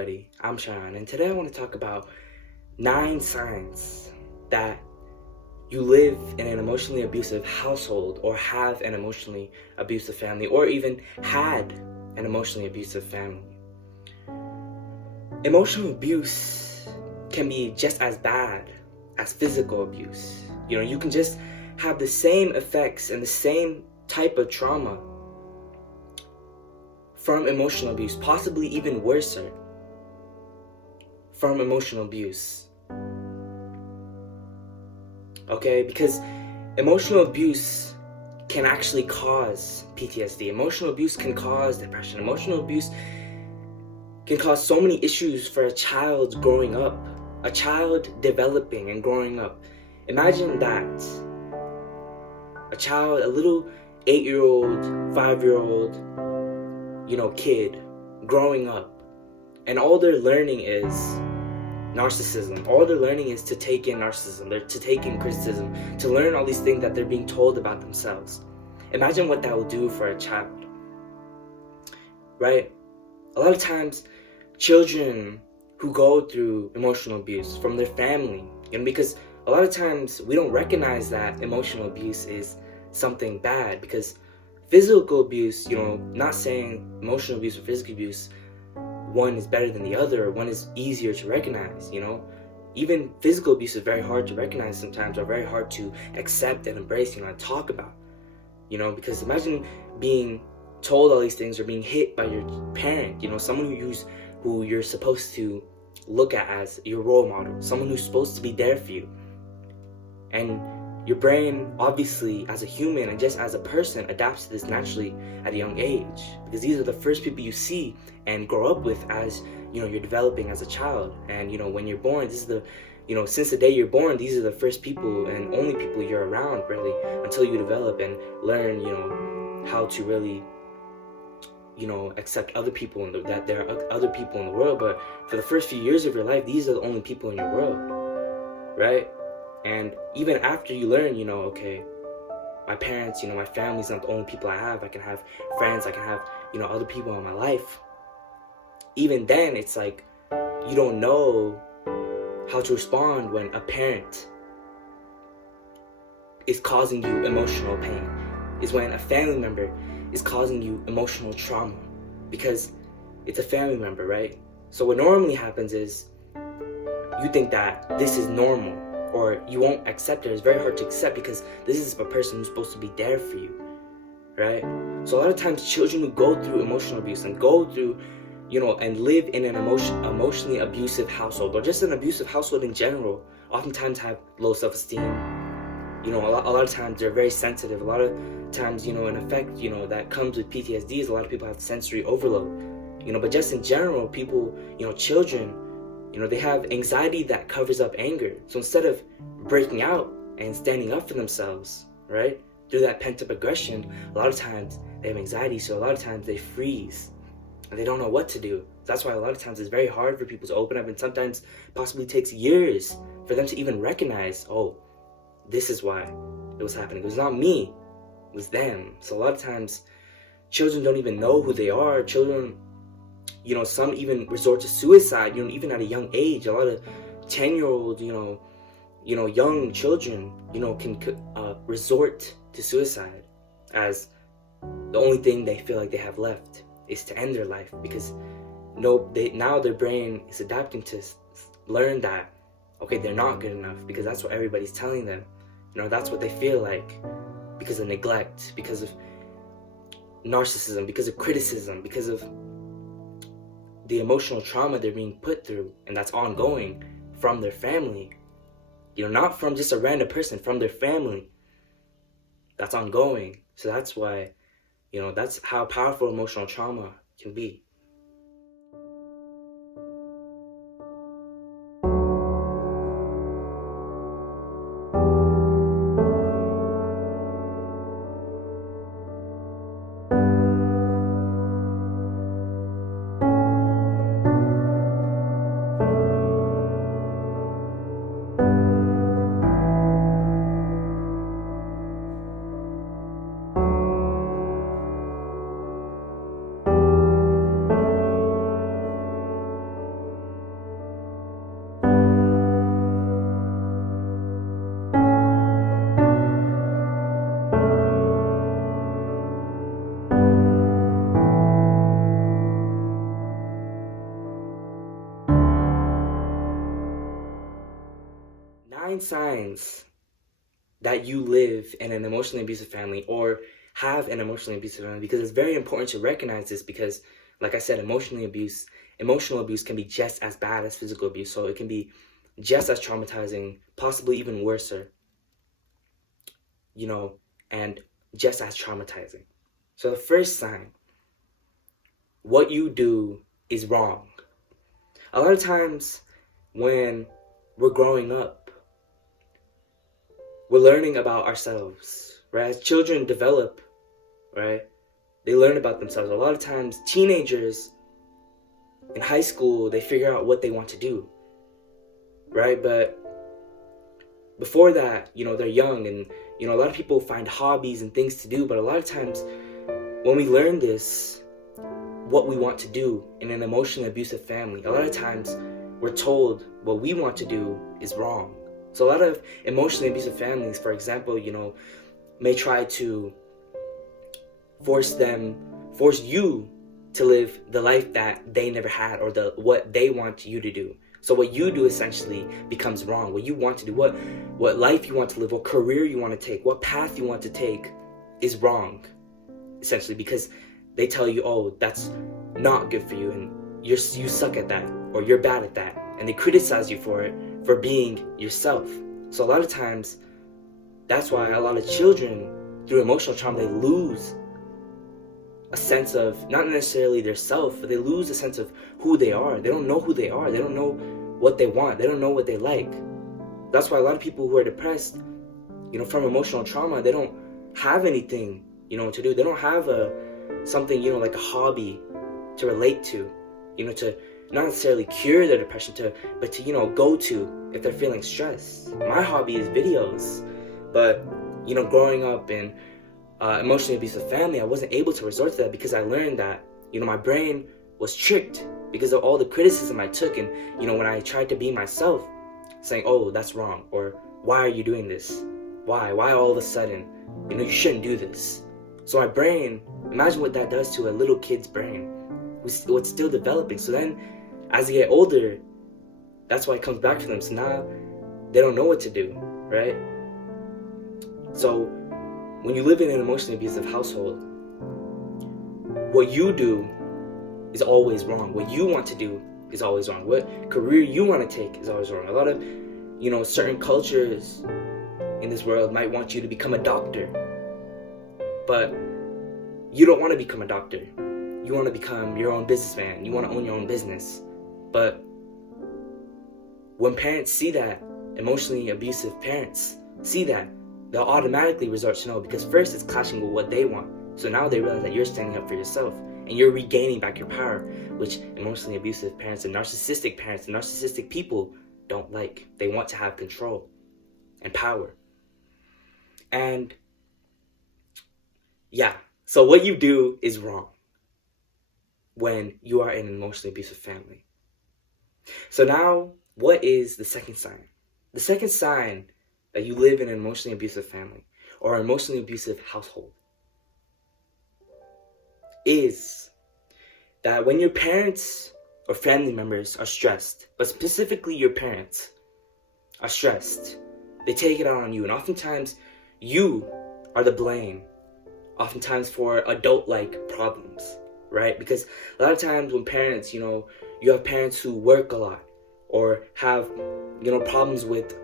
everybody, I'm Sean, and today I want to talk about 9 signs that you live in an emotionally abusive household or have an emotionally abusive family or even had an emotionally abusive family. Emotional abuse can be just as bad as physical abuse. You can just have the same effects and the same type of trauma from emotional abuse, possibly even worse from emotional abuse. Okay, because emotional abuse can actually cause PTSD. Emotional abuse can cause depression. Emotional abuse can cause so many issues for a child growing up, a child developing and growing up. Imagine that. A child, a little 8-year-old, 5-year-old, kid growing up, and all they're learning is narcissism. All they're learning is to take in narcissism, to take in criticism, to learn all these things that they're being told about themselves. Imagine what that will do for a child, right? A lot of times, children who go through emotional abuse from their family, because a lot of times we don't recognize that emotional abuse is something bad, because physical abuse, not saying emotional abuse or physical abuse, one is better than the other, or one is easier to recognize, Even physical abuse is very hard to recognize sometimes, or very hard to accept and embrace, and talk about, because imagine being told all these things or being hit by your parent, someone who you're supposed to look at as your role model, someone who's supposed to be there for you. And your brain, obviously, as a human and just as a person, adapts to this naturally at a young age, because these are the first people you see and grow up with as you're developing as a child. And when you're born, this is the since the day you're born, these are the first people and only people you're around, really, until you develop and learn how to really accept other people and that there are other people in the world. But for the first few years of your life, these are the only people in your world, right? And even after you learn, okay, my parents, my family's not the only people I have. I can have friends, I can have, other people in my life. Even then, it's like you don't know how to respond when a parent is causing you emotional pain, is when a family member is causing you emotional trauma, because it's a family member, right? So what normally happens is you think that this is normal, or you won't accept it. It's very hard to accept because this is a person who's supposed to be there for you, right? So a lot of times children who go through emotional abuse and go through, and live in an emotionally abusive household, or just an abusive household in general, oftentimes have low self-esteem. A lot of times they're very sensitive. A lot of times, an effect, that comes with PTSD is a lot of people have sensory overload. But just in general, people, children, they have anxiety that covers up anger. So instead of breaking out and standing up for themselves, right, through that pent-up aggression, a lot of times they have anxiety. So a lot of times they freeze and they don't know what to do. That's why a lot of times it's very hard for people to open up, and sometimes possibly takes years for them to even recognize, oh, this is why it was happening. It was not me, it was them. So a lot of times children don't even know who they are. Children, some even resort to suicide, even at a young age. A lot of 10-year-old, young children, can resort to suicide as the only thing they feel like they have left is to end their life, because now their brain is adapting to learn that, okay, they're not good enough, because that's what everybody's telling them. That's what they feel like, because of neglect, because of narcissism, because of criticism, because of the emotional trauma they're being put through, and that's ongoing from their family. Not from just a random person, from their family. That's ongoing. So that's why, that's how powerful emotional trauma can be. find signs that you live in an emotionally abusive family or have an emotionally abusive family, because it's very important to recognize this, because like I said, emotional abuse can be just as bad as physical abuse. So it can be just as traumatizing, possibly even worse, and just as traumatizing. So the first sign, what you do is wrong. A lot of times when we're growing up, we're learning about ourselves, right? As children develop, right? They learn about themselves. A lot of times, teenagers in high school, they figure out what they want to do, right? But before that, they're young, and, a lot of people find hobbies and things to do. But a lot of times when we learn this, what we want to do in an emotionally abusive family, a lot of times we're told what we want to do is wrong. So a lot of emotionally abusive families, for example, may try to force you to live the life that they never had, or what they want you to do. So what you do essentially becomes wrong. What you want to do, what life you want to live, what career you want to take, what path you want to take is wrong, essentially, because they tell you, oh, that's not good for you, and you suck at that, or you're bad at that, and they criticize you for it, for being yourself. So a lot of times, that's why a lot of children, through emotional trauma, they lose a sense of not necessarily their self, but they lose a sense of who they are. They don't know who they are. They don't know what they want. They don't know what they like. That's why a lot of people who are depressed, from emotional trauma, they don't have anything, to do. They don't have something, like a hobby to relate to, to not necessarily cure their depression, but to, go to if they're feeling stressed. My hobby is videos, but, growing up in emotionally abusive family, I wasn't able to resort to that, because I learned that, my brain was tricked because of all the criticism I took. And, when I tried to be myself, saying, oh, that's wrong, or why are you doing this? Why all of a sudden, you shouldn't do this. So my brain, imagine what that does to a little kid's brain, what's still developing. So then, as they get older, that's why it comes back to them. So now, they don't know what to do, right? So, when you live in an emotionally abusive household, what you do is always wrong. What you want to do is always wrong. What career you want to take is always wrong. A lot of, certain cultures in this world might want you to become a doctor, but you don't want to become a doctor. You want to become your own businessman. You want to own your own business. But when parents see that, emotionally abusive parents see that, they'll automatically resort to no, because first it's clashing with what they want. So now they realize that you're standing up for yourself and you're regaining back your power, which emotionally abusive parents and narcissistic people don't like. They want to have control and power. And yeah, so what you do is wrong when you are in an emotionally abusive family. So now, what is the second sign? The second sign that you live in an emotionally abusive family or an emotionally abusive household is that when your parents or family members are stressed, but specifically your parents are stressed, they take it out on you. And oftentimes, you are the blame, oftentimes for adult-like problems, right? Because a lot of times when parents, you have parents who work a lot or have, problems with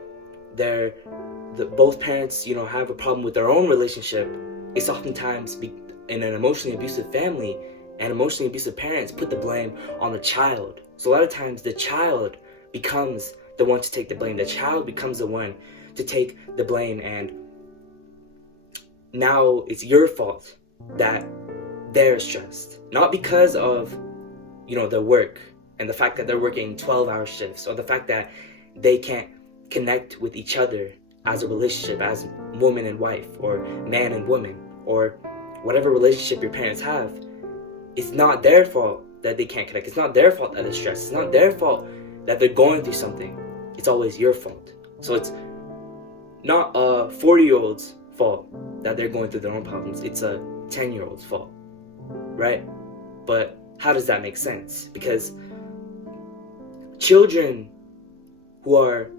both parents, have a problem with their own relationship. It's oftentimes in an emotionally abusive family, and emotionally abusive parents put the blame on the child. So a lot of times the child becomes the one to take the blame. The child becomes the one to take the blame, and now it's your fault that they're stressed. Not because of, their work and the fact that they're working 12-hour shifts, or the fact that they can't connect with each other as a relationship, as woman and wife, or man and woman, or whatever relationship your parents have. It's not their fault that they can't connect. It's not their fault that they're stressed. It's not their fault that they're going through something. It's always your fault. So it's not a 40-year-old's fault that they're going through their own problems. It's a 10-year-old's fault, right? But how does that make sense? Because children who are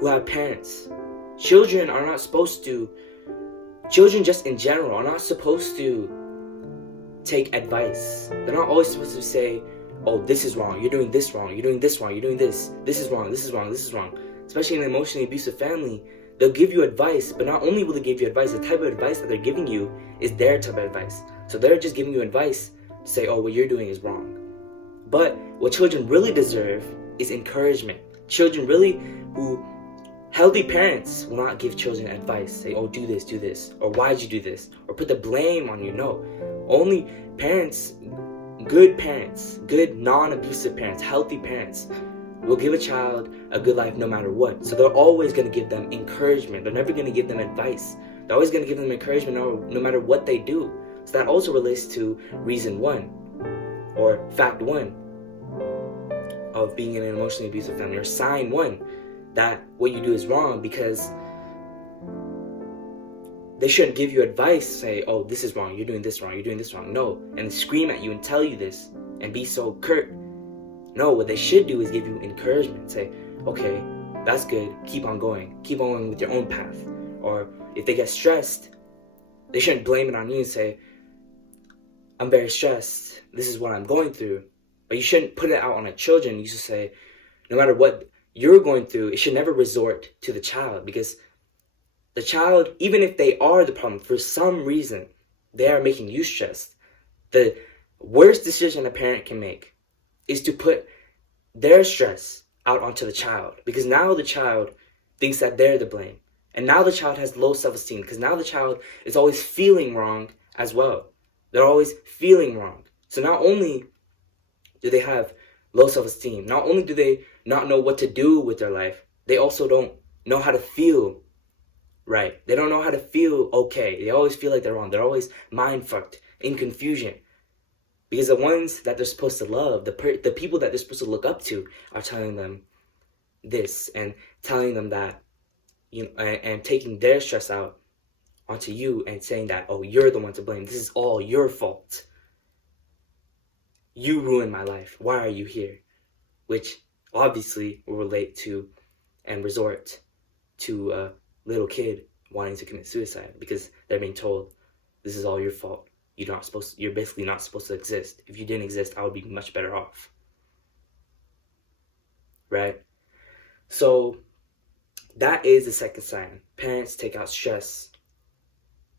who have parents. Children just in general are not supposed to take advice. They're not always supposed to say, oh, this is wrong, you're doing this wrong, you're doing this wrong, you're doing this is wrong, this is wrong, this is wrong. Especially in an emotionally abusive family, they'll give you advice, but not only will they give you advice, the type of advice that they're giving you is their type of advice. So they're just giving you advice to say, oh, what you're doing is wrong. But what children really deserve is encouragement. Healthy parents will not give children advice, say, oh, do this, or why'd you do this, or put the blame on you. No. Only parents, good non-abusive parents, healthy parents, will give a child a good life no matter what. So they're always going to give them encouragement. They're never going to give them advice. They're always going to give them encouragement no matter what they do. So that also relates to reason one, or fact one, of being in an emotionally abusive family, or sign one, that what you do is wrong, because they shouldn't give you advice, say, oh, this is wrong, you're doing this wrong, you're doing this wrong. No, and scream at you and tell you this and be so curt. No, what they should do is give you encouragement, say, okay, that's good, keep on going with your own path. Or if they get stressed, they shouldn't blame it on you and say, I'm very stressed, this is what I'm going through. But you shouldn't put it out on the children. You should say, no matter what you're going through, it should never resort to the child, because the child, even if they are the problem, for some reason, they are making you stressed. The worst decision a parent can make is to put their stress out onto the child, because now the child thinks that they're the blame. And now the child has low self-esteem, because now the child is always feeling wrong as well. They're always feeling wrong. So not only do they have low self-esteem, not only do they not know what to do with their life, they also don't know how to feel right. They don't know how to feel okay. They always feel like they're wrong. They're always mind-fucked, in confusion. Because the ones that they're supposed to love, the people that they're supposed to look up to, are telling them this, and telling them that, and taking their stress out onto you, and saying that, oh, you're the one to blame. This is all your fault. You ruined my life. Why are you here? Which obviously will relate to and resort to a little kid wanting to commit suicide, because they're being told, this is all your fault. You're basically not supposed to exist. If you didn't exist, I would be much better off. Right? So that is the second sign. Parents take out stress,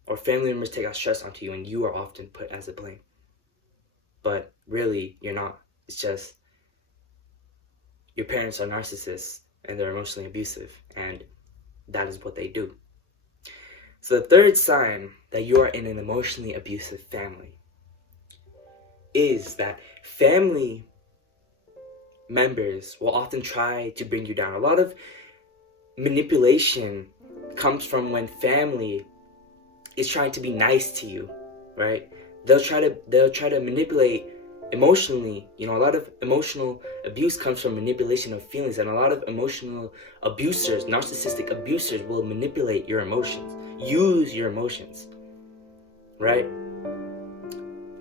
or family members take out stress onto you, and you are often put as a blame. But really, you're not. It's just your parents are narcissists and they're emotionally abusive, and that is what they do. So the third sign that you are in an emotionally abusive family is that family members will often try to bring you down. A lot of manipulation comes from when family is trying to be nice to you, right? They'll try to manipulate emotionally. A lot of emotional abuse comes from manipulation of feelings, and a lot of emotional abusers, narcissistic abusers, will manipulate your emotions, use your emotions, right?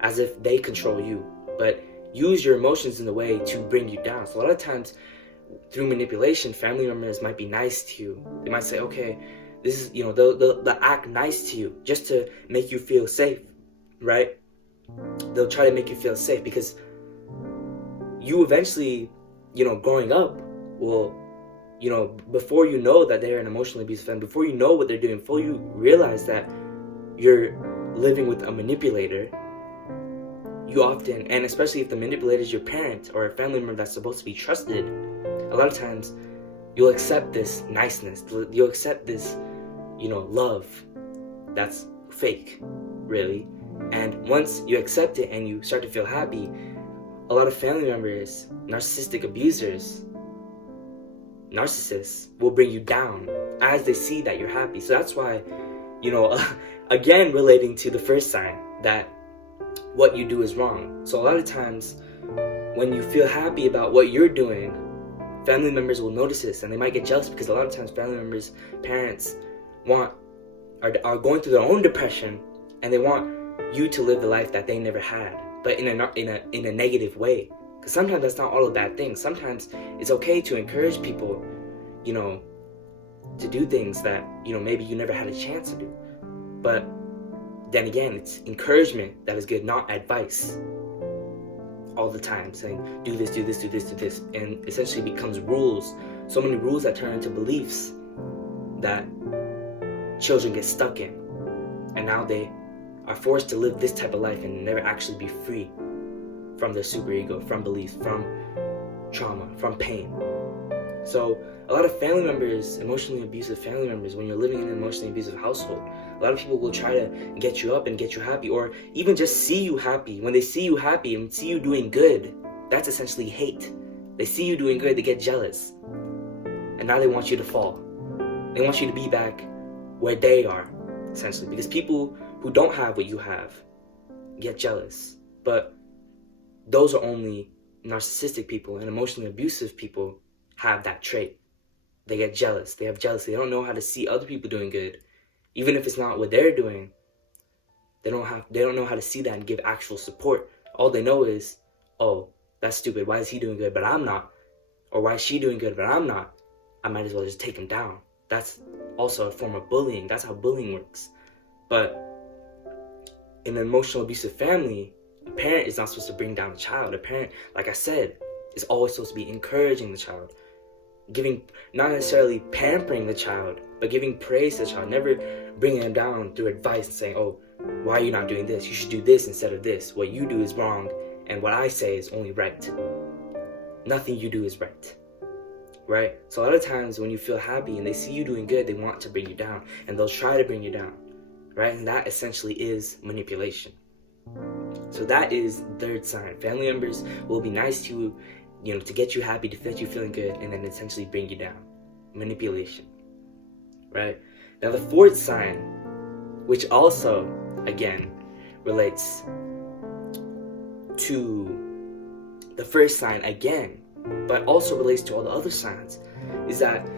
As if they control you, but use your emotions in a way to bring you down. So a lot of times, through manipulation, family members might be nice to you. They might say, okay, this is, they'll act nice to you just to make you feel safe, right? They'll try to make you feel safe, because you eventually, growing up, will, before you know that they're an emotionally abusive family, before you know what they're doing, before you realize that you're living with a manipulator, you often, and especially if the manipulator is your parent or a family member that's supposed to be trusted, a lot of times you'll accept this niceness, you'll accept this, love that's fake, really. And once you accept it and you start to feel happy, a lot of family members, narcissistic abusers, narcissists, will bring you down as they see that you're happy. So that's why, again, relating to the first sign, that what you do is wrong. So a lot of times, when you feel happy about what you're doing, family members will notice this, and they might get jealous, because a lot of times family members, parents, are going through their own depression, and they want you to live the life that they never had, but in a negative way. Because sometimes that's not all a bad thing. Sometimes it's okay to encourage people, to do things that, maybe you never had a chance to do. But then again, it's encouragement that is good, not advice all the time, saying, do this, do this, do this, do this, and essentially becomes rules. So many rules that turn into beliefs that children get stuck in. And now they are forced to live this type of life and never actually be free from their superego, from beliefs, from trauma, from pain. So a lot of family members, emotionally abusive family members, when you're living in an emotionally abusive household, a lot of people will try to get you up and get you happy, or even just see you happy. When they see you happy and see you doing good, that's essentially hate. They see you doing good, they get jealous. And now they want you to fall. They want you to be back where they are, essentially. Because people who don't have what you have get jealous. But those are only narcissistic people, and emotionally abusive people have that trait. They get jealous. They have jealousy. They don't know how to see other people doing good. Even if it's not what they're doing, they don't know how to see that and give actual support. All they know is, oh, that's stupid. Why is he doing good but I'm not? Or why is she doing good but I'm not? I might as well just take him down. That's also a form of bullying. That's how bullying works. But in an emotional abusive family, a parent is not supposed to bring down the child. A parent, like I said, is always supposed to be encouraging the child, giving, not necessarily pampering the child, but giving praise to the child, never bringing them down through advice and saying, oh, why are you not doing this? You should do this instead of this. What you do is wrong, and what I say is only right. Nothing you do is right. Right? So a lot of times when you feel happy and they see you doing good, they want to bring you down, and they'll try to bring you down. Right? And that essentially is manipulation. So that is the third sign. Family members will be nice to you, to get you happy, to get you feeling good, and then essentially bring you down. Manipulation. Right? Now the fourth sign, which also, again, relates to the first sign again, but also relates to all the other signs, is that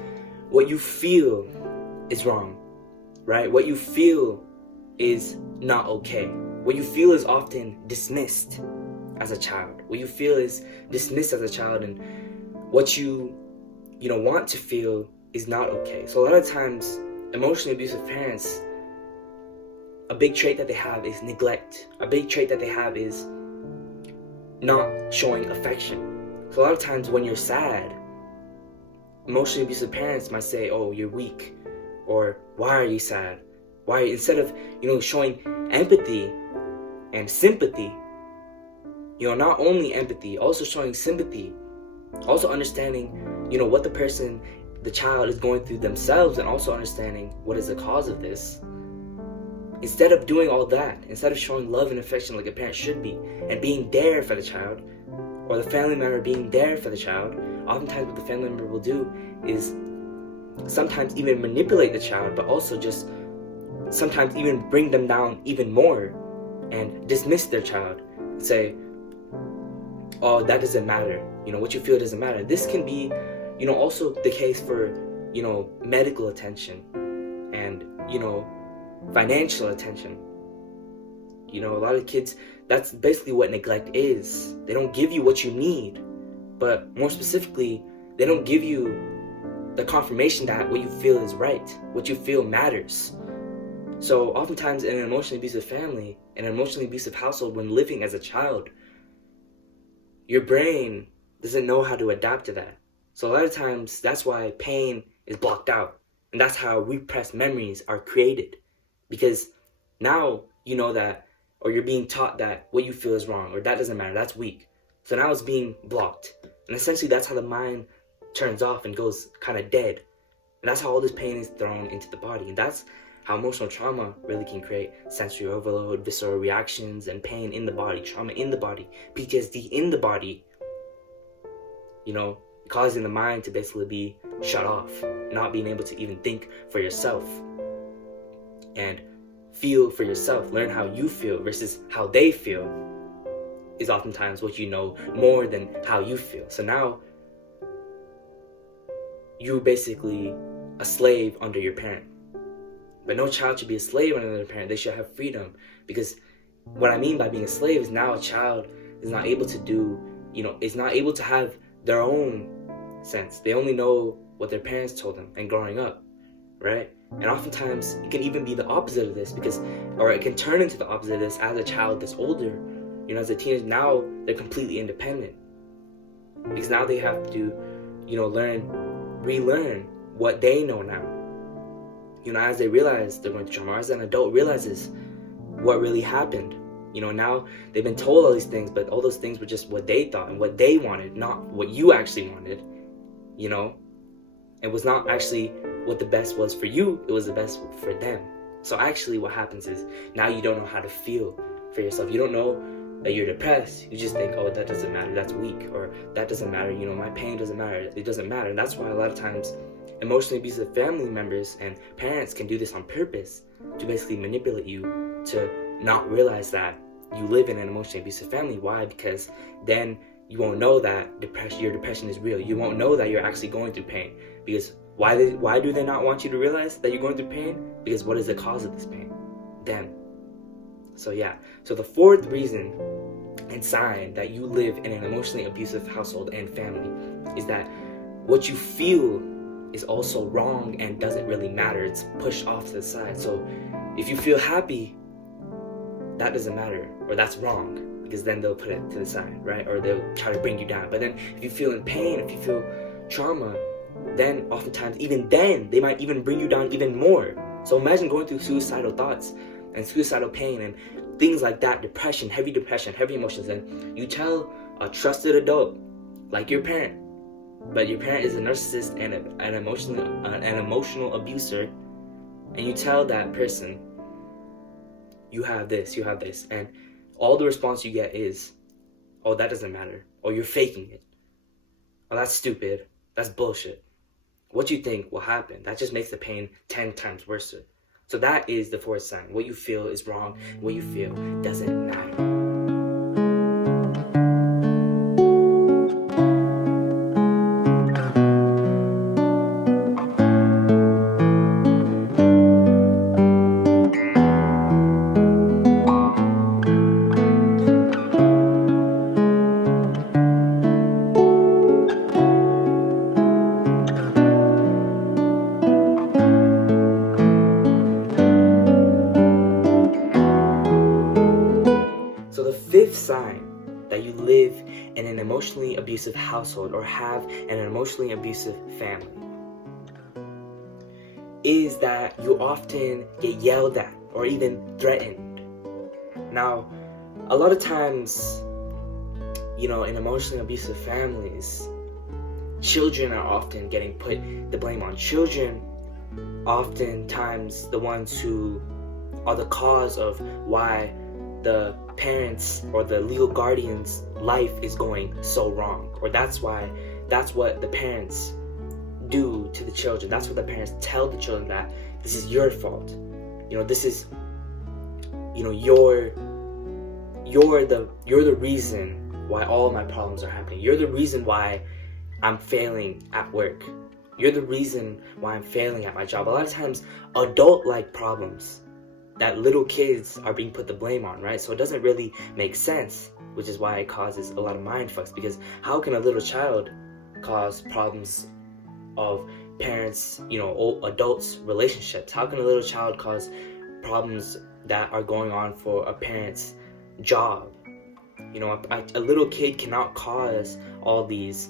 what you feel is wrong. Right? What you feel is not okay. What you feel is often dismissed as a child. What you feel is dismissed as a child, and what you want to feel is not okay. So a lot of times, emotionally abusive parents, a big trait that they have is neglect. A big trait that they have is not showing affection. So a lot of times when you're sad, emotionally abusive parents might say, oh, you're weak, or why are you sad? Why, instead of showing empathy and sympathy, not only empathy, also showing sympathy, also understanding, what the child is going through themselves, and also understanding what is the cause of this. Instead of doing all that, instead of showing love and affection like a parent should be, and being there for the child, or the family member being there for the child, oftentimes what the family member will do is sometimes even manipulate the child, but also just sometimes even bring them down even more and dismiss their child. Say, oh, that doesn't matter. What you feel doesn't matter. This can be, also the case for, medical attention and, financial attention. A lot of kids, that's basically what neglect is. They don't give you what you need, but more specifically, they don't give you the confirmation that what you feel is right, what you feel matters. So oftentimes in an emotionally abusive family, in an emotionally abusive household, when living as a child, your brain doesn't know how to adapt to that. So a lot of times that's why pain is blocked out. And that's how repressed memories are created. Because now you know that, or you're being taught that what you feel is wrong, or that doesn't matter, that's weak. So now it's being blocked. And essentially that's how the mind turns off and goes kind of dead. And that's how all this pain is thrown into the body. And that's how emotional trauma really can create sensory overload, visceral reactions, and pain in the body, trauma in the body, PTSD in the body, causing the mind to basically be shut off, not being able to even think for yourself and feel for yourself, learn how you feel versus how they feel is oftentimes what you know more than how you feel. So now you're basically a slave under your parent. But no child should be a slave under their parent. They should have freedom. Because what I mean by being a slave is now a child is not able to do, is not able to have their own sense. They only know what their parents told them and growing up, right? And oftentimes it can even be the opposite of this, or it can turn into the opposite of this as a child gets older. As a teenager, now they're completely independent, because now they have to, relearn what they know now. As they realize they're going through trauma, as an adult realizes what really happened. Now they've been told all these things, but all those things were just what they thought and what they wanted, not what you actually wanted. It was not actually what the best was for you, it was the best for them. So actually what happens is, now you don't know how to feel for yourself. You don't know that you're depressed. You just think, oh, that doesn't matter, that's weak, or that doesn't matter, my pain doesn't matter, it doesn't matter. And that's why a lot of times emotionally abusive family members and parents can do this on purpose, to basically manipulate you to not realize that you live in an emotionally abusive family. Why? Because then you won't know that your depression is real. You won't know that you're actually going through pain. Because why do they not want you to realize that you're going through pain? Because what is the cause of this pain? Them. So the fourth reason and sign that you live in an emotionally abusive household and family is that what you feel is also wrong and doesn't really matter. It's pushed off to the side. So if you feel happy, that doesn't matter, or that's wrong, because then they'll put it to the side, right? Or they'll try to bring you down. But then if you feel in pain, if you feel trauma, then oftentimes even then they might even bring you down even more. So imagine going through suicidal thoughts and suicidal pain and things like that, depression, heavy emotions, and you tell a trusted adult like your parent, but your parent is a narcissist and an emotional abuser, and you tell that person, you have this, and all the response you get is, oh, that doesn't matter, or you're faking it, oh, that's stupid, that's bullshit. What you think will happen, that just makes the pain 10 times worse. So that is the fourth sign. What you feel is wrong, what you feel doesn't matter. So the fifth sign that you live in an emotionally abusive household or have an emotionally abusive family is that you often get yelled at or even threatened. Now, a lot of times, in emotionally abusive families, children are often getting put the blame on. Children, oftentimes the ones who are the cause of why the parents or the legal guardian's life is going so wrong, or that's what the parents do to the children. That's what the parents tell the children, that this is your fault. This is, you're the reason why all of my problems are happening. You're the reason why I'm failing at work. You're the reason why I'm failing at my job. A lot of times, adult-like problems that little kids are being put the blame on, right? So it doesn't really make sense, which is why it causes a lot of mind fucks, because how can a little child cause problems of parents, adults' relationships? How can a little child cause problems that are going on for a parent's job? A little kid cannot cause all these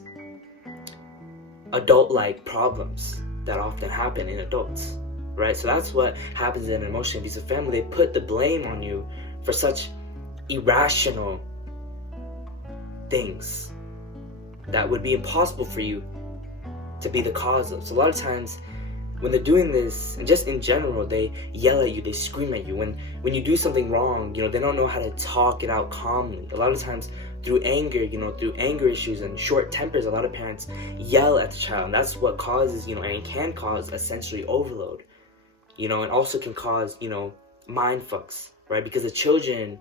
adult-like problems that often happen in adults. Right? So that's what happens in an emotionally abusive family. They put the blame on you for such irrational things that would be impossible for you to be the cause of. So a lot of times when they're doing this, and just in general, they yell at you, they scream at you. When you do something wrong, they don't know how to talk it out calmly. A lot of times through anger, through anger issues and short tempers, a lot of parents yell at the child. And that's what causes, and it can cause a sensory overload. And also can cause, mind fucks, right? Because the children,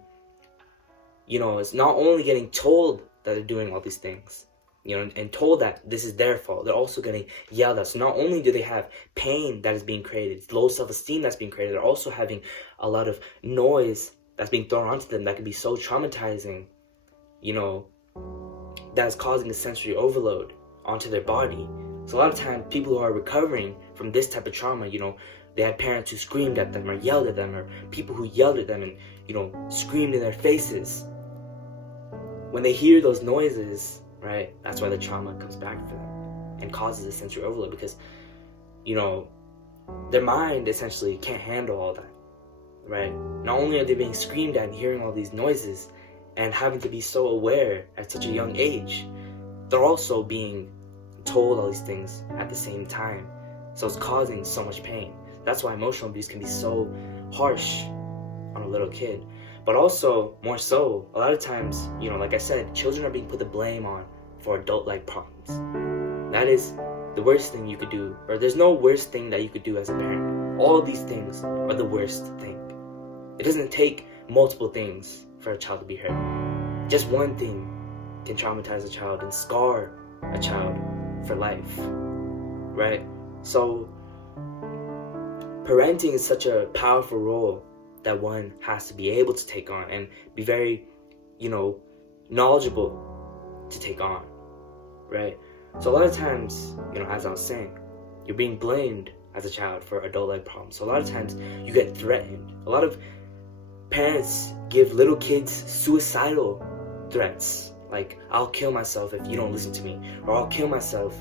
is not only getting told that they're doing all these things, and told that this is their fault, they're also getting yelled at. So not only do they have pain that is being created, low self-esteem that's being created, they're also having a lot of noise that's being thrown onto them that can be so traumatizing, that is causing a sensory overload onto their body, So a lot of times, people who are recovering from this type of trauma, they had parents who screamed at them or yelled at them, or people who yelled at them and, screamed in their faces. When they hear those noises, right, that's why the trauma comes back for them and causes a sensory overload, because, their mind essentially can't handle all that, right? Not only are they being screamed at and hearing all these noises and having to be so aware at such a young age, they're also being told all these things at the same time. So it's causing so much pain. That's why emotional abuse can be so harsh on a little kid. But also, more so, a lot of times, like I said, children are being put the blame on for adult-like problems. That is the worst thing you could do, or there's no worst thing that you could do as a parent. All of these things are the worst thing. It doesn't take multiple things for a child to be hurt. Just one thing can traumatize a child and scar a child for life, right? So parenting is such a powerful role that one has to be able to take on and be very, knowledgeable to take on, right? So a lot of times, as I was saying, you're being blamed as a child for adult-like problems. So a lot of times you get threatened. A lot of parents give little kids suicidal threats, like, I'll kill myself if you don't listen to me, or I'll kill myself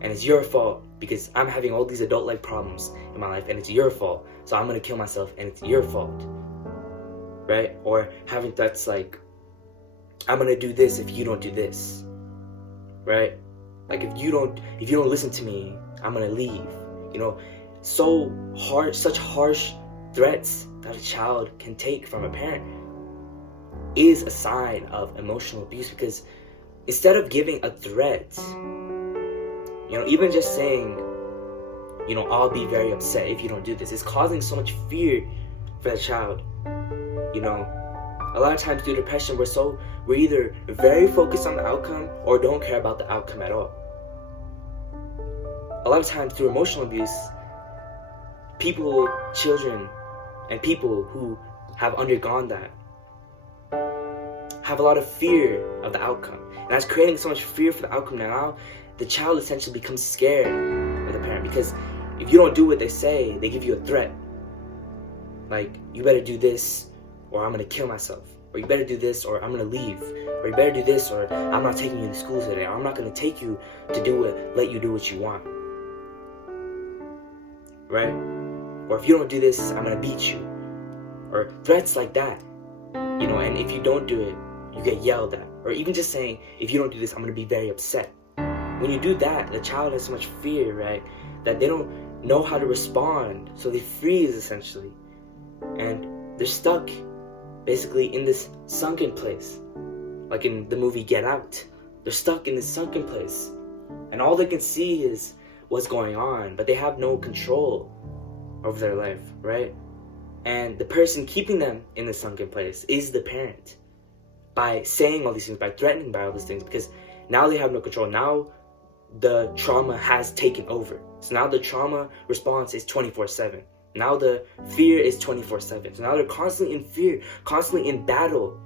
and it's your fault because I'm having all these adult-like problems in my life and it's your fault, so I'm gonna kill myself and it's your fault, right? Or having threats like, I'm gonna do this if you don't do this, right? Like, if you don't listen to me, I'm gonna leave. So hard, such harsh threats that a child can take from a parent is a sign of emotional abuse, because instead of giving a threat, even just saying, I'll be very upset if you don't do this, is causing so much fear for the child. A lot of times through depression, we're either very focused on the outcome or don't care about the outcome at all. A lot of times through emotional abuse, children and people who have undergone that have a lot of fear of the outcome. And that's creating so much fear for the outcome that now the child essentially becomes scared of the parent, because if you don't do what they say, they give you a threat. Like, you better do this or I'm gonna kill myself. Or you better do this or I'm gonna leave. Or you better do this or I'm not taking you to school today. Or I'm not gonna take you to let you do what you want. Right? Or if you don't do this, I'm gonna beat you. Or threats like that. And if you don't do it, you get yelled at. Or even just saying, if you don't do this, I'm gonna be very upset. When you do that, the child has so much fear, right, that they don't know how to respond. So they freeze, essentially. And they're stuck, basically, in this sunken place. Like in the movie Get Out. They're stuck in this sunken place. And all they can see is what's going on, but they have no control over their life, right? And the person keeping them in the sunken place is the parent. By saying all these things, by threatening by all these things, because now they have no control. Now the trauma has taken over. So now the trauma response is 24/7. Now the fear is 24/7. So now they're constantly in fear, constantly in battle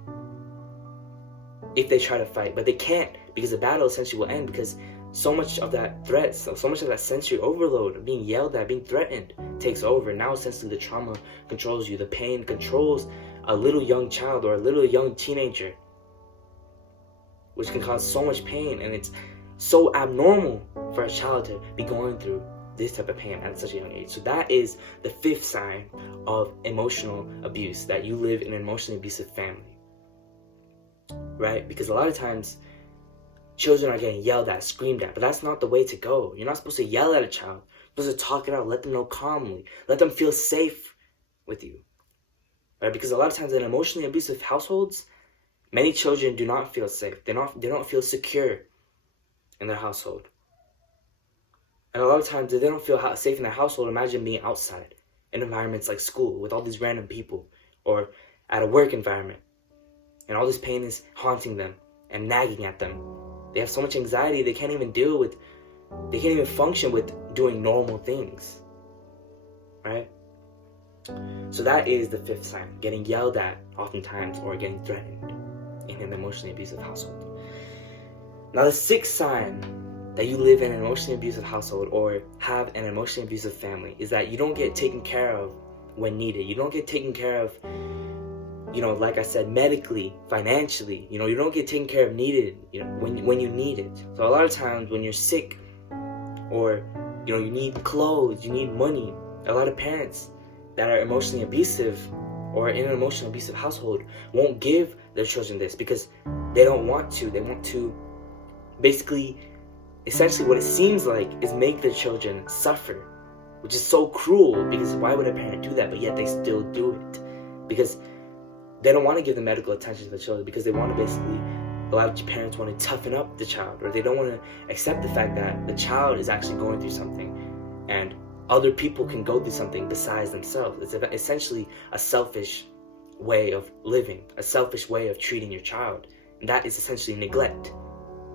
if they try to fight. But they can't, because the battle essentially will end, because so much of that threat, so much of that sensory overload, being yelled at, being threatened, takes over. Now essentially the trauma controls you. The pain controls a little young child or a little young teenager, which can cause so much pain. And it's so abnormal for a child to be going through this type of pain at such a young age. So that is the fifth sign of emotional abuse, that you live in an emotionally abusive family, right? Because a lot of times children are getting yelled at, screamed at, but that's not the way to go. You're not supposed to yell at a child. You're supposed to talk it out, let them know calmly, let them feel safe with you, right? Because a lot of times in emotionally abusive households, many children do not feel safe. They don't feel secure in their household. And a lot of times, if they don't feel safe in their household, imagine being outside in environments like school with all these random people, or at a work environment, and all this pain is haunting them and nagging at them. They have so much anxiety they can't even function with doing normal things, right? So that is the fifth sign, getting yelled at oftentimes or getting threatened in an emotionally abusive household. Now the sixth sign that you live in an emotionally abusive household or have an emotionally abusive family is that you don't get taken care of when needed. You don't get taken care of, like I said, medically, financially. You don't get taken care of needed, when you need it. So a lot of times when you're sick or, you need clothes, you need money, a lot of parents that are emotionally abusive or in an emotionally abusive household won't give their children this because they don't want to. They want to basically, essentially what it seems like is make their children suffer, which is so cruel because why would a parent do that? But yet they still do it because they don't want to give the medical attention to the children because they want to basically, a lot of parents want to toughen up the child, or they don't want to accept the fact that the child is actually going through something and other people can go through something besides themselves. It's essentially a selfish way of living, a selfish way of treating your child. And that is essentially neglect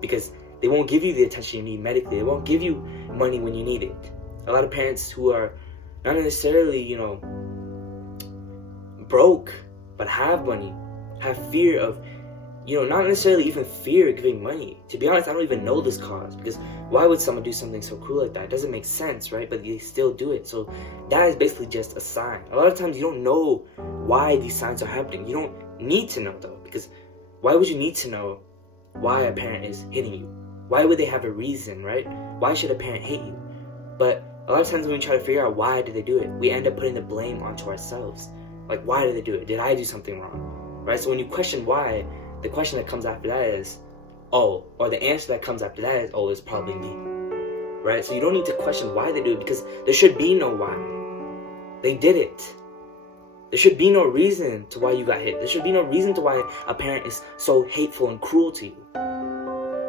because they won't give you the attention you need medically. They won't give you money when you need it. A lot of parents who are not necessarily, broke, but have money, have fear of, not necessarily even fear of giving money. To be honest, I don't even know this cause because why would someone do something so cruel like that? It doesn't make sense, right? But they still do it. So that is basically just a sign. A lot of times you don't know why these signs are happening. You don't need to know though, because why would you need to know why a parent is hitting you? Why would they have a reason, right? Why should a parent hit you? But a lot of times when we try to figure out why did they do it, we end up putting the blame onto ourselves. Like, why did they do it? Did I do something wrong? Right? So when you question why, the question that comes after that is, or the answer that comes after that is, it's probably me. Right? So you don't need to question why they do it because there should be no why. They did it. There should be no reason to why you got hit. There should be no reason to why a parent is so hateful and cruel to you.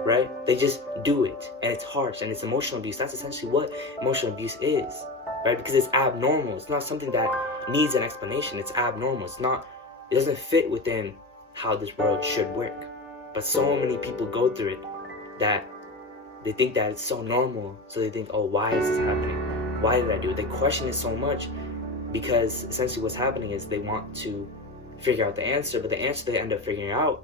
Right? They just do it, and it's harsh, and it's emotional abuse. That's essentially what emotional abuse is, right? Because it's abnormal. It's not something that needs an explanation. It's abnormal. It doesn't fit within how this world should work. But so many people go through it that they think that it's so normal. So they think, why is this happening? Why did I do it? They question it so much because essentially what's happening is they want to figure out the answer, but the answer they end up figuring out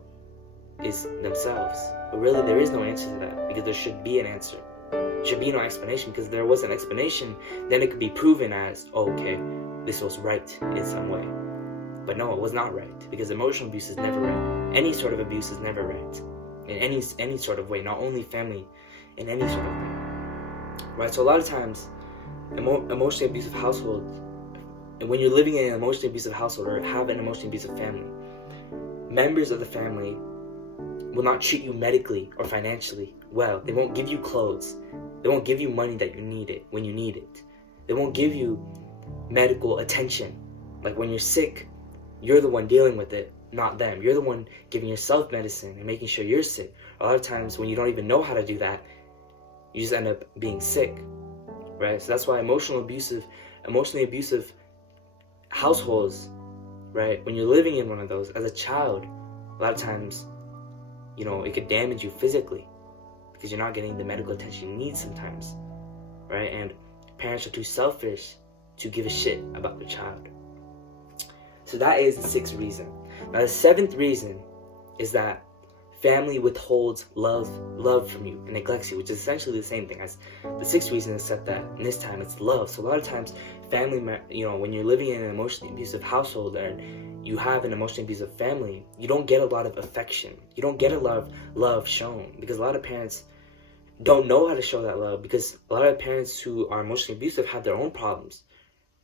is themselves. But really there is no answer to that because there should be an answer. There should be no explanation because if there was an explanation, then it could be proven as, okay, this was right in some way. But no, it was not right because emotional abuse is never right. Any sort of abuse is never right in any sort of way, not only family, in any sort of way. Right? So a lot of times, emotionally abusive households, and when you're living in an emotionally abusive household or have an emotionally abusive family, members of the family will not treat you medically or financially well. They won't give you clothes. They won't give you money that you need it when you need it. They won't give you medical attention. Like when you're sick, you're the one dealing with it, not them. You're the one giving yourself medicine and making sure you're sick. A lot of times when you don't even know how to do that, you just end up being sick, right? So that's why emotionally abusive households, right? When you're living in one of those as a child, a lot of times, it could damage you physically because you're not getting the medical attention you need sometimes, right? And parents are too selfish to give a shit about their child. So that is the sixth reason. Now the seventh reason is that family withholds love from you and neglects you, which is essentially the same thing as the sixth reason, except that in this time it's love. So a lot of times family, when you're living in an emotionally abusive household and you have an emotionally abusive family, you don't get a lot of affection. You don't get a lot of love shown because a lot of parents don't know how to show that love because a lot of parents who are emotionally abusive have their own problems,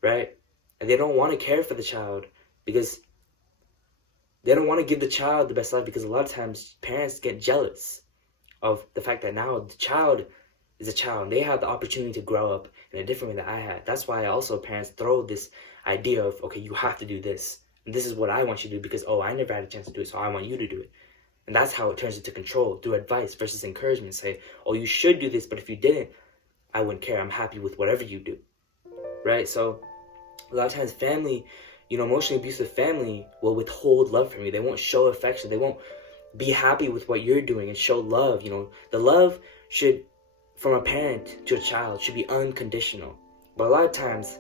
right? And they don't want to care for the child because they don't want to give the child the best life because a lot of times parents get jealous of the fact that now the child is a child and they have the opportunity to grow up in a different way that I had. That's why also parents throw this idea of, okay, you have to do this. And this is what I want you to do because, I never had a chance to do it, so I want you to do it. And that's how it turns into control through advice versus encouragement. Say, you should do this, but if you didn't, I wouldn't care. I'm happy with whatever you do, right? So a lot of times family, emotionally abusive family will withhold love from you. They won't show affection. They won't be happy with what you're doing and show love. The love should, from a parent to a child, should be unconditional. But a lot of times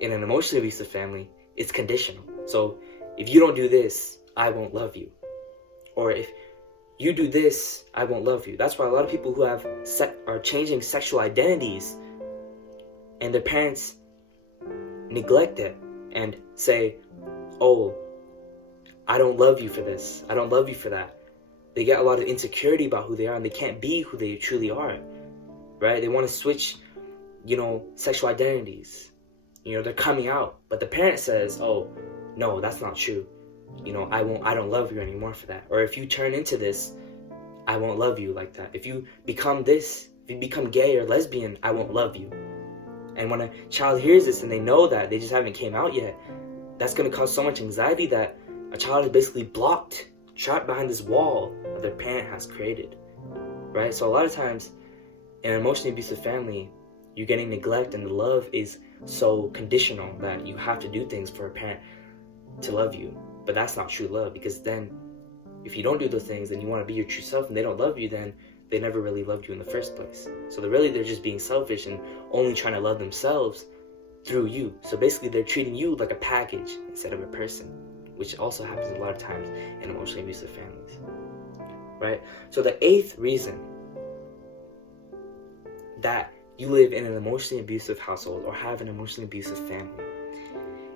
in an emotionally abusive family, it's conditional. So if you don't do this, I won't love you. Or if you do this, I won't love you. That's why a lot of people who are changing sexual identities and their parents neglect it and say, oh, I don't love you for this. I don't love you for that. They get a lot of insecurity about who they are and they can't be who they truly are, right? They want to switch, sexual identities. They're coming out. But the parent says, oh, no, that's not true. I don't love you anymore for that. Or if you turn into this, I won't love you like that. If you become this, if you become gay or lesbian, I won't love you. And when a child hears this and they know that, they just haven't came out yet, that's going to cause so much anxiety that a child is basically blocked, trapped behind this wall that their parent has created, right? So a lot of times in an emotionally abusive family, you're getting neglect and the love is so conditional that you have to do things for a parent to love you. But that's not true love, because then if you don't do those things and you want to be your true self and they don't love you, then they never really loved you in the first place. So they're just being selfish and only trying to love themselves through you. So basically they're treating you like a package instead of a person, which also happens a lot of times in emotionally abusive families, right? So the 8th reason that you live in an emotionally abusive household or have an emotionally abusive family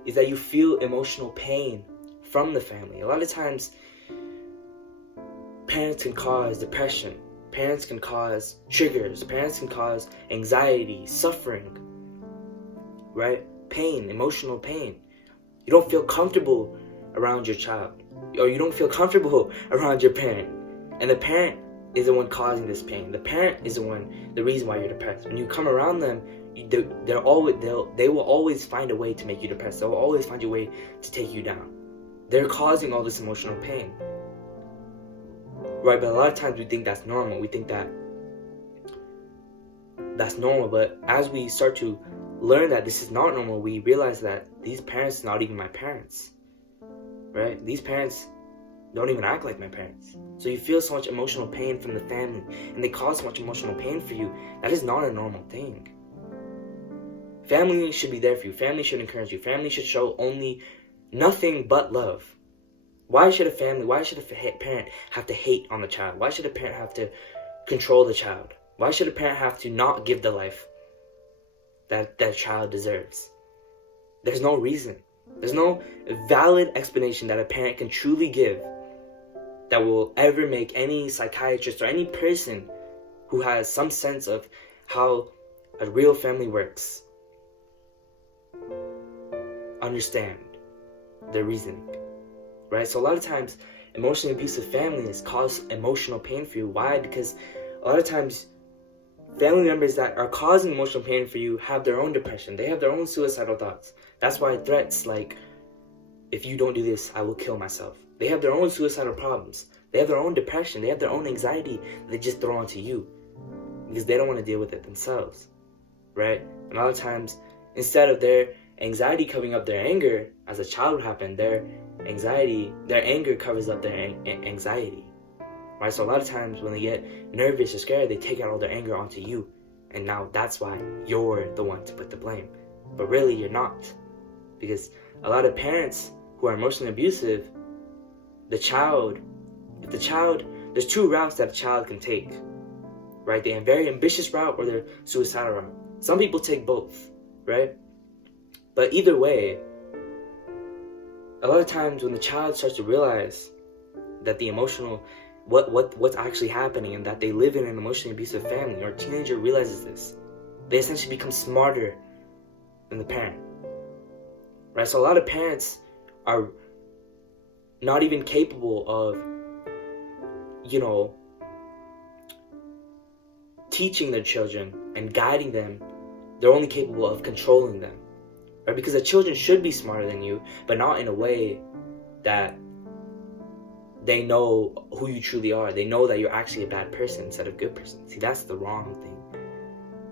is that you feel emotional pain from the family. A lot of times parents can cause depression, parents can cause triggers, parents can cause anxiety, suffering, right? Pain, emotional pain. You don't feel comfortable around your child, or you don't feel comfortable around your parent, and the parent is the one causing this pain. The parent is the reason why you're depressed. When you come around them, they will always find a way to make you depressed. They will always find a way to take you down. They're causing all this emotional pain, right? But a lot of times we think that's normal. We think that that's normal, but as we start to learn that this is not normal, we realize that these parents are not even my parents, right? These parents don't even act like my parents. So you feel so much emotional pain from the family, and they cause so much emotional pain for you. That is not a normal thing. Family should be there for you. Family should encourage you. Family should show only nothing but love. Why should a parent have to hate on the child? Why should a parent have to control the child? Why should a parent have to not give the life that child deserves? There's no reason. There's no valid explanation that a parent can truly give that will ever make any psychiatrist or any person who has some sense of how a real family works understand their reasoning, right? So a lot of times emotionally abusive families cause emotional pain for you. Why? Because a lot of times family members that are causing emotional pain for you have their own depression. They have their own suicidal thoughts. That's why threats like, if you don't do this, I will kill myself. They have their own suicidal problems. They have their own depression. They have their own anxiety that they just throw onto you because they don't want to deal with it themselves, right? And a lot of times, instead of their anxiety covering up their anger, as a child would happen, their anger covers up their anxiety, right? So a lot of times when they get nervous or scared, they take out all their anger onto you. And now that's why you're the one to put the blame. But really, you're not. Because a lot of parents who are emotionally abusive, there's 2 routes that a child can take, right? They have a very ambitious route or their suicidal route. Some people take both, right? But either way, a lot of times when the child starts to realize that the emotional, what's actually happening, and that they live in an emotionally abusive family, or a teenager realizes this, they essentially become smarter than the parent, right? So a lot of parents are not even capable of, teaching their children and guiding them. They're only capable of controlling them, right? Because the children should be smarter than you, but not in a way that they know who you truly are. They know that you're actually a bad person instead of a good person. See, that's the wrong thing,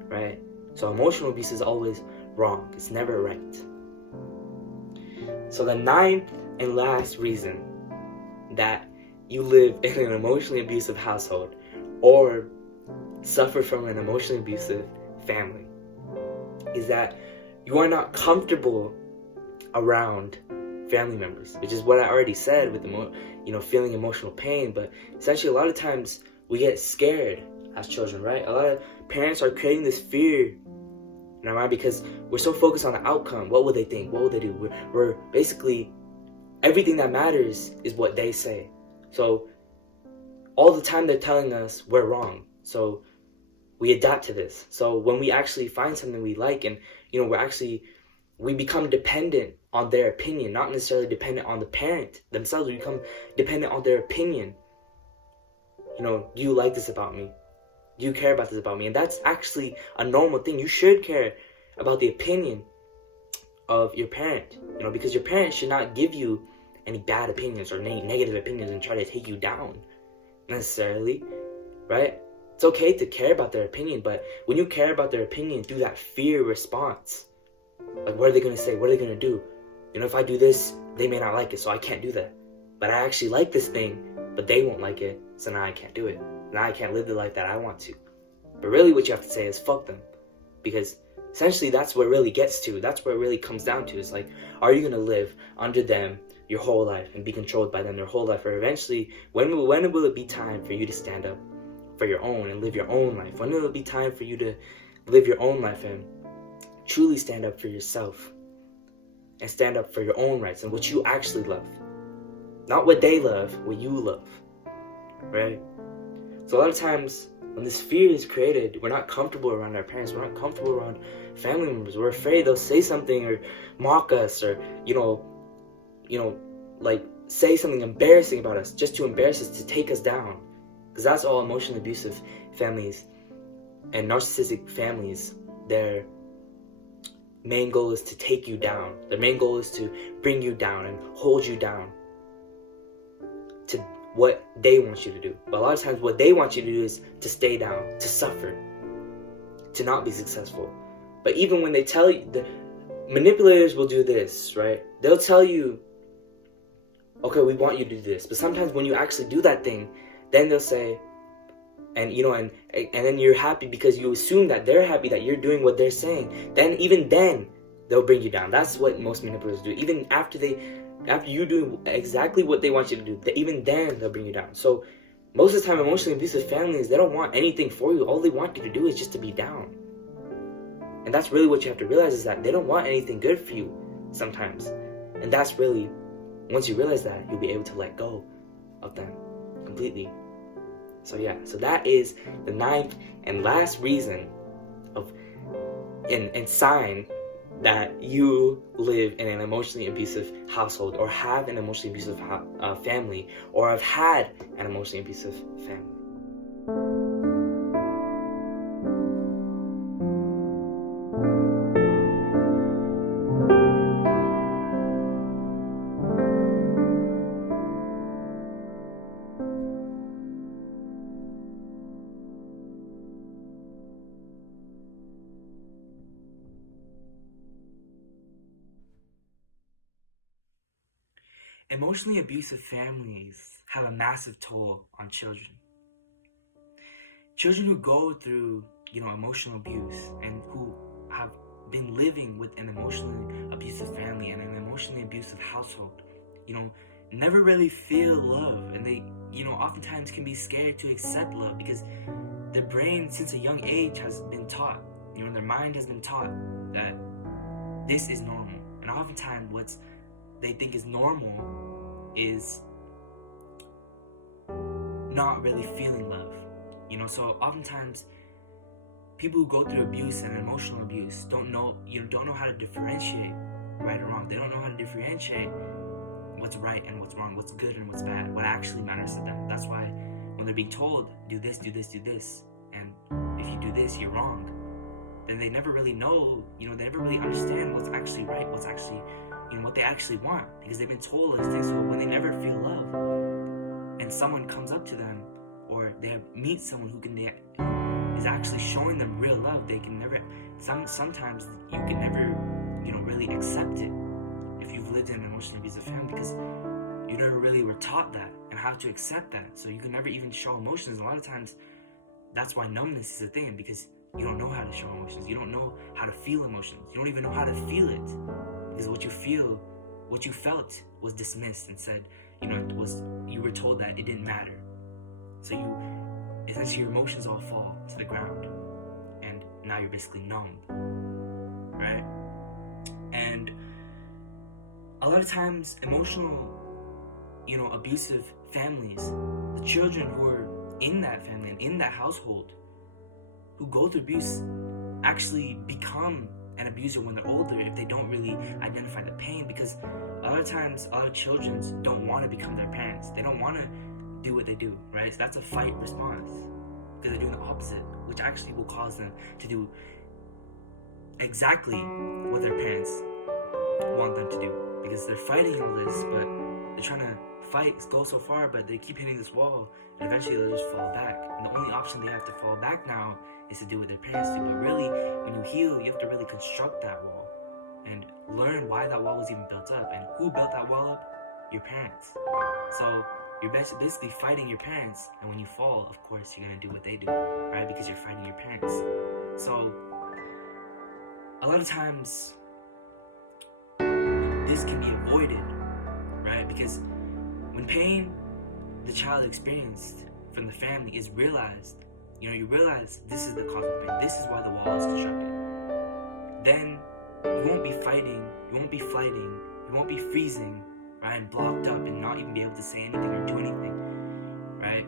right? So emotional abuse is always wrong. It's never right. So the 9th and last reason that you live in an emotionally abusive household or suffer from an emotionally abusive family is that you are not comfortable around family members, which is what I already said with feeling emotional pain. But essentially, a lot of times we get scared as children, right? A lot of parents are creating this fear in our mind because we're so focused on the outcome. What will they think? What will they do? We're basically, everything that matters is what they say. So all the time they're telling us we're wrong. So we adapt to this. So when we actually find something we like, and we become dependent on their opinion, not necessarily dependent on the parent themselves. We become dependent on their opinion. Do you like this about me? Do you care about this about me? And that's actually a normal thing. You should care about the opinion of your parent, because your parent should not give you any bad opinions or negative opinions and try to take you down necessarily, right? It's okay to care about their opinion, but when you care about their opinion through that fear response, like, what are they going to say? What are they going to do? If I do this, they may not like it, so I can't do that. But I actually like this thing, but they won't like it, so now I can't do it. Now I can't live the life that I want to. But really what you have to say is fuck them. Because essentially that's what it really gets to. That's what it really comes down to. It's like, are you going to live under them your whole life and be controlled by them their whole life? Or eventually, when will it be time for you to stand up for your own and live your own life? When will it be time for you to live your own life and truly stand up for yourself and stand up for your own rights and what you actually love? Not what they love, what you love, right? So a lot of times when this fear is created, we're not comfortable around our parents, we're not comfortable around family members, we're afraid they'll say something or mock us or, like say something embarrassing about us just to embarrass us, to take us down. Because that's all emotionally abusive families and narcissistic families, their main goal is to take you down. Their main goal is to bring you down and hold you down to what they want you to do. But a lot of times what they want you to do is to stay down, to suffer, to not be successful. But even when they tell you, the manipulators will do this, right? They'll tell you, okay, we want you to do this. But sometimes when you actually do that thing, then they'll say, and then you're happy because you assume that they're happy that you're doing what they're saying. Even then, they'll bring you down. That's what most manipulators do. Even after you do exactly what they want you to do, even then they'll bring you down. So most of the time, emotionally abusive families, they don't want anything for you. All they want you to do is just to be down. And that's really what you have to realize, is that they don't want anything good for you sometimes. And that's really, once you realize that, you'll be able to let go of them completely. So that is the 9th and last reason and sign that you live in an emotionally abusive household, or have an emotionally abusive family, or have had an emotionally abusive family. Emotionally abusive families have a massive toll on children. Children who go through, emotional abuse and who have been living with an emotionally abusive family and an emotionally abusive household, never really feel love, and they, oftentimes can be scared to accept love because their brain, since a young age, has been taught, their mind has been taught that this is normal. And oftentimes what they think is normal is not really feeling love. So oftentimes people who go through abuse and emotional abuse don't know how to differentiate right or wrong. They don't know how to differentiate what's right and what's wrong, what's good and what's bad, what actually matters to them. That's why when they're being told, do this, do this, do this, and if you do this, you're wrong, then they never really know, they never really understand what's actually right, what's actually, what they actually want, because they've been told these things. So when they never feel love and someone comes up to them, or they meet someone who is actually showing them real love, they can never, sometimes you can never, really accept it if you've lived in an emotionally abusive family, because you never really were taught that and how to accept that. So you can never even show emotions. A lot of times that's why numbness is a thing, because you don't know how to show emotions. You don't know how to feel emotions. You don't even know how to feel it, because what you feel what you felt was dismissed and said, you were told that it didn't matter. So essentially your emotions all fall to the ground, and now you're basically numb, right? And a lot of times, abusive families, the children who are in that family and in that household who go through abuse actually become an abuser when they're older if they don't really identify the pain, because a lot of times, a lot of children don't want to become their parents. They don't want to do what they do, right? So that's a fight response, because they're doing the opposite, which actually will cause them to do exactly what their parents want them to do, because they're fighting all this, but they're trying to go so far, but they keep hitting this wall, and eventually they'll just fall back. And the only option they have to fall back now is to do what their parents do. But really, when you heal, you have to really construct that wall and learn why that wall was even built up. And who built that wall up? Your parents. So you're basically fighting your parents, and when you fall, of course, you're gonna do what they do, right? Because you're fighting your parents. So a lot of times, this can be avoided, right? Because when pain the child experienced from the family is realized, you realize this is the cause of pain, this is why the wall is constructed, then you won't be fighting, you won't be flighting, you won't be freezing, right, and blocked up and not even be able to say anything or do anything, right?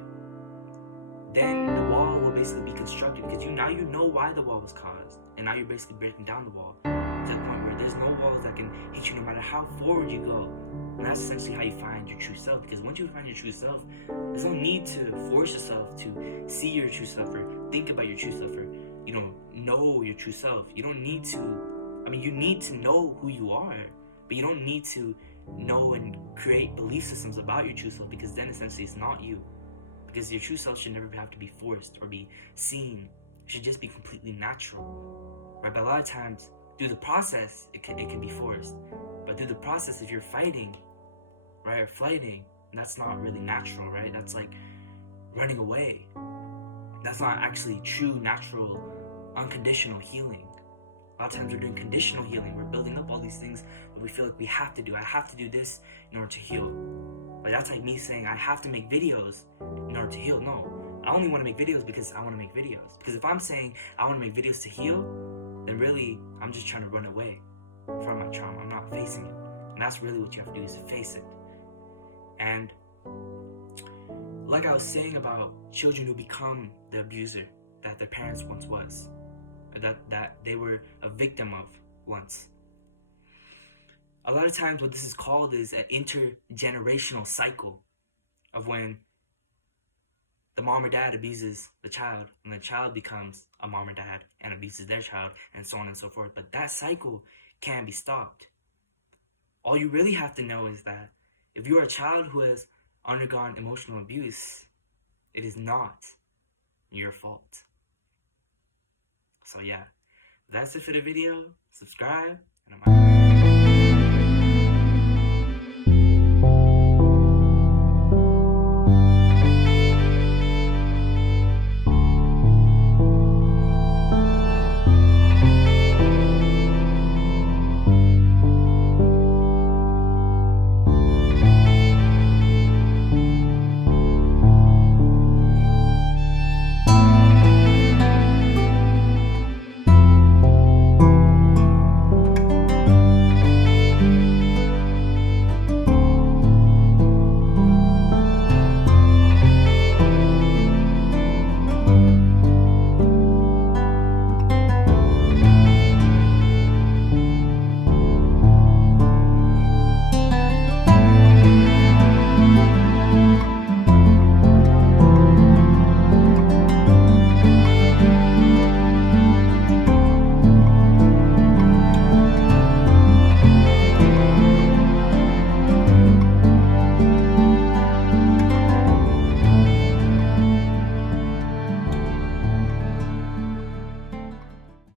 Then the wall will basically be constructed, because you know why the wall was caused, and now you're basically breaking down the wall to the point where there's no walls that can hit you no matter how forward you go. And that's essentially how you find your true self, because once you find your true self, there's no need to force yourself to see your true self or think about your true self or, know your true self. You don't need to, you need to know who you are, but you don't need to know and create belief systems about your true self, because then essentially it's not you. Because your true self should never have to be forced or be seen. It should just be completely natural, right? But a lot of times, through the process, it can be forced. But through the process, if you're fighting, right, or flighting, that's not really natural, right? That's like running away. That's not actually true, natural, unconditional healing. A lot of times we're doing conditional healing. We're building up all these things that we feel like we have to do. I have to do this in order to heal. But that's like me saying I have to make videos in order to heal. No, I only want to make videos because I want to make videos. Because if I'm saying I want to make videos to heal, then really I'm just trying to run away from my trauma. I'm not facing it. And that's really what you have to do, is face it. And like I was saying about children who become the abuser that their parents once was, or that they were a victim of once. A lot of times what this is called is an intergenerational cycle of when the mom or dad abuses the child, and the child becomes a mom or dad and abuses their child, and so on and so forth. But that cycle can be stopped. All you really have to know is that if you are a child who has undergone emotional abuse, it is not your fault. So yeah, that's it for the video. Subscribe, and I'm out.